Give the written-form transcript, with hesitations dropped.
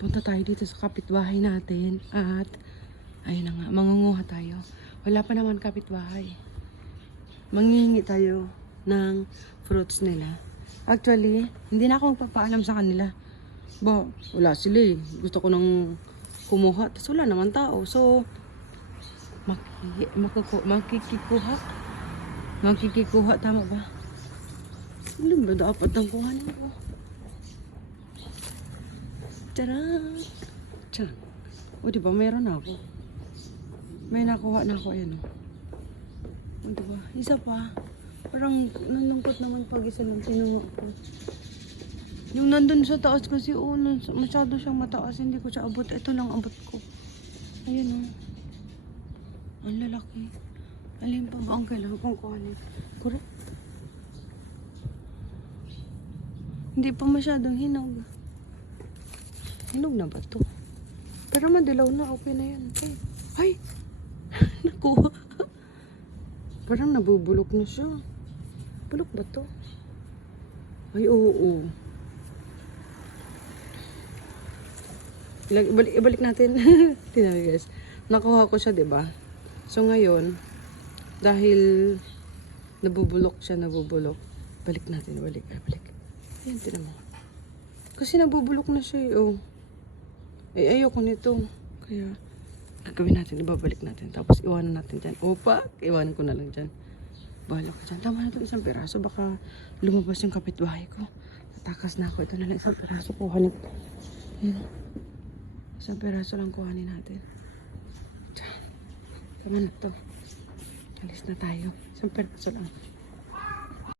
Punta tayo dito sa kapitbahay natin at ayun na nga, mangunguha tayo. Wala pa naman kapitbahay. Manghihingi tayo ng fruits nila. Actually, hindi na ako magpapaalam sa kanila. Wala sila eh. Gusto ko nang kumuha. Tapos wala naman tao. So, makikikuha. Tama ba? Ano ba dapat ang kuhanin ko? Tcharan! Tcharan. O diba, meron na ako. May nakuha na ako. Ayan o. O diba, isa pa. Parang nalungkot naman pag isa lang kinuha ko. Yung nandun sa taas kasi, masyado siyang mataas. Hindi ko siya abot. Ito lang abot ko. Ayun o. Ang lalaki. Alin pa ba ang kailangan kong kuhanin? Correct. Hindi pa masyadong hinog. Hinog na ba to? Pero madilaw na. Okay na yan. Ay! Nakuha. Parang nabubulok na siya. Bulok ba to? Ay, oo. Ibalik natin. Tingnan mo guys. Nakuha ko siya, diba? So ngayon, dahil nabubulok siya, balik natin. Balik. Ayan, tingnan mo. Kasi nabubulok na siya, oh. Ayoko nito. Kaya, gagawin natin, ibabalik natin. Tapos, iwanan natin dyan. Opa, iwanan ko na lang dyan. Bahala ka dyan. Tama na ito, isang piraso. Baka lumabas yung kapitbahay ko. Natakas na ako. Ito na lang, isang piraso. Kuhanin ko. Ayan. Isang piraso lang kuhanin natin. Tama na ito. Alis na tayo. Isang piraso lang.